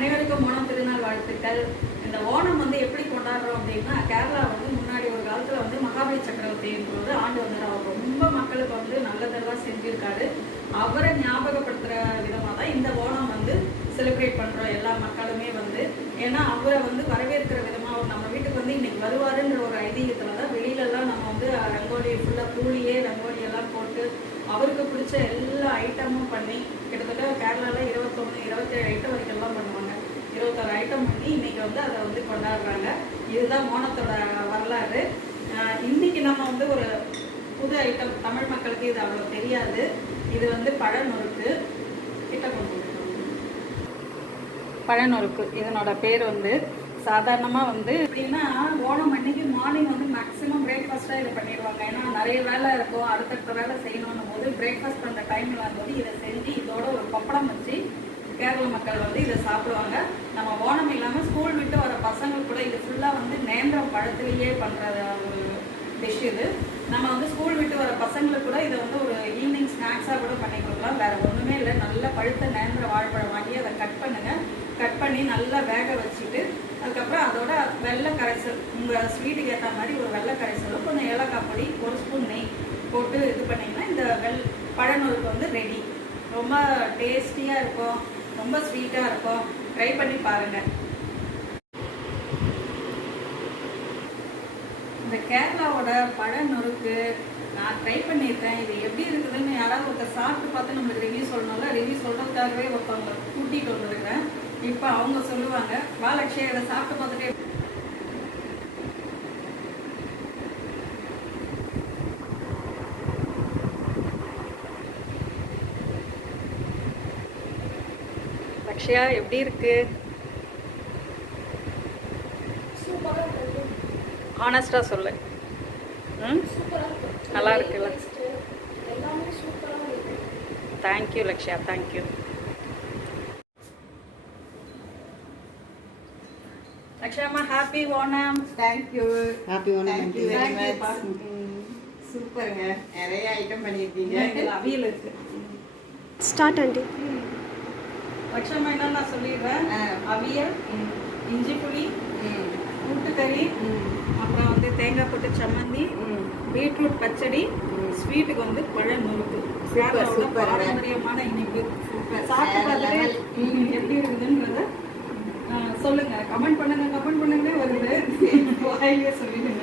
அனைவருக்கும் ஓணம் திருநாள் வாழ்த்துக்கள். இந்த ஓணம் வந்து எப்படி கொண்டாடுறோம் அப்படின்னா, கேரளா வந்து முன்னாடி ஒரு காலத்தில் வந்து மகாபலி சக்கரவர்த்தின்றவர் ஆண்டு வந்தார். அவர் ரொம்ப மக்களுக்கு வந்து நல்லதெல்லாம் செஞ்சுருக்காரு. அவரை ஞாபகப்படுத்துகிற விதமாக தான் இந்த ஓணம் வந்து செலிப்ரேட் பண்ணுறோம் எல்லா மக்களுமே வந்து. ஏன்னா அவரை வந்து வரவேற்கிற விதமாக அவர் நம்ம வீட்டுக்கு வந்து இன்னைக்கு வருவாருன்ற ஒரு ஐதீகத்தில் தான் வெளியிலலாம் நம்ம வந்து ரங்கோலி ஃபுல்லாக பூலியே ரங்கோலி எல்லாம் போட்டு அவருக்கு பிடிச்ச எல்லா ஐட்டமும் பண்ணி கிட்டத்தட்ட கேரளாவில் 27 ஐட்டம் வரைக்கும் எல்லாம் பண்ணுவாங்க. 26 ஐட்டம் பண்ணி இன்னைக்கு வந்து அதை வந்து கொண்டாடுறாங்க. இதுதான் ஓணத்தோட வரலாறு. இன்னைக்கு நம்ம வந்து ஒரு புது ஐட்டம், தமிழ் மக்களுக்கு இது அவ்வளோ தெரியாது. இது வந்து பழநொறுக்கு. கிட்ட கொண்டு பழநொறுக்கு இதனோட பேர் வந்து சாதாரணமாக வந்து எப்படின்னா ஓணம் அன்னைக்கு மார்னிங் வந்து மேக்ஸிமம் பிரேக்ஃபாஸ்ட்டாக இதை பண்ணிடுவாங்க. ஏன்னா நிறைய வேலை இருக்கும், அடுத்தடுத்த வேலை செய்யணும்னும் போது பிரேக்ஃபாஸ்ட் பண்ணுற டைமில் வரும்போது இதை செஞ்சு இதோட ஒரு பப்படம் வச்சு கேரள மக்கள் வந்து இதை சாப்பிடுவாங்க. நம்ம ஓணம் இல்லாமல் ஸ்கூல் விட்டு வர பசங்க கூட இது ஃபுல்லாக வந்து நேந்திரம் பழத்துலேயே பண்ணுற ஒரு டிஷ் இது. நம்ம வந்து ஸ்கூல் விட்டு வர பசங்களுக்கு கூட இதை வந்து ஒரு ஈவினிங் ஸ்நாக்ஸாக கூட பண்ணி கொடுக்கலாம். வேறு ஒன்றுமே இல்லை, நல்ல பழுத்த நேந்திர வாழைப்பழம் வாங்கி அதை கட் பண்ணுங்கள். கட் பண்ணி நல்லா வேக வச்சுட்டு அதுக்கப்புறம் அதோட வெள்ளை கரைசல், உங்கள் ஸ்வீட்டுக்கு ஏற்ற மாதிரி ஒரு வெள்ளை கரைசலும் கொஞ்சம் ஏலக்காய் பொடி, ஒரு ஸ்பூன் நெய் போட்டு இது பண்ணிங்கன்னா இந்த பழநொறுக்கு வந்து ரெடி. ரொம்ப டேஸ்டியாக இருக்கும், ரொம்ப ஸ்வீட்டாக இருக்கும். ட்ரை பண்ணி பாருங்கள். இந்த கேரளாவோட பழநொறுக்கு நான் ட்ரை பண்ணியிருக்கேன். இது எப்படி இருக்குதுன்னு யாராவது ஒருத்தர் சாப்பிட்டு பார்த்து நம்மளுக்கு ரிவ்யூ சொல்லணும்ல, ரிவ்யூ சொல்கிறதுக்காகவே ஒருத்தவங்க கூட்டிகிட்டு வந்துருக்கேன். இப்போ அவங்க சொல்லுவாங்க. லக்ஷ்யா இதை சாப்பிட்டு பார்த்துட்டே லக்ஷ்யா எப்படி இருக்கு? ஆனஸ்டா சொல்லு. நல்லா இருக்குல்ல? Thank you Lakshya, thank you. லக்ஷ்யாமா happy Onam. Thank you. Happy Onam. Thank you very much. சூப்பருங்க, நிறைய ஐட்டம் பண்ணியிருக்கீங்க. அவியல் இருக்கு. Start aunty. லக்ஷ்யாமா என்ன நான் சொல்லிடுறேன். அவியல், இஞ்சி புளி, கூட்டுக்கறி, அப்புறம் வந்து தேங்காய் போட்டு சம்மந்தி, பீட்ரூட் பச்சடி, ஸ்வீட்டுக்கு வந்து பழநொறுக்கு. பாரம்பரியமான இனிப்பு. சாப்பிட்டு பார்த்துட்டு எப்படி இருக்குதுன்றத சொல்லுங்க, கமெண்ட் பண்ணுங்க வருது வாயிலே சொல்லிடுங்க.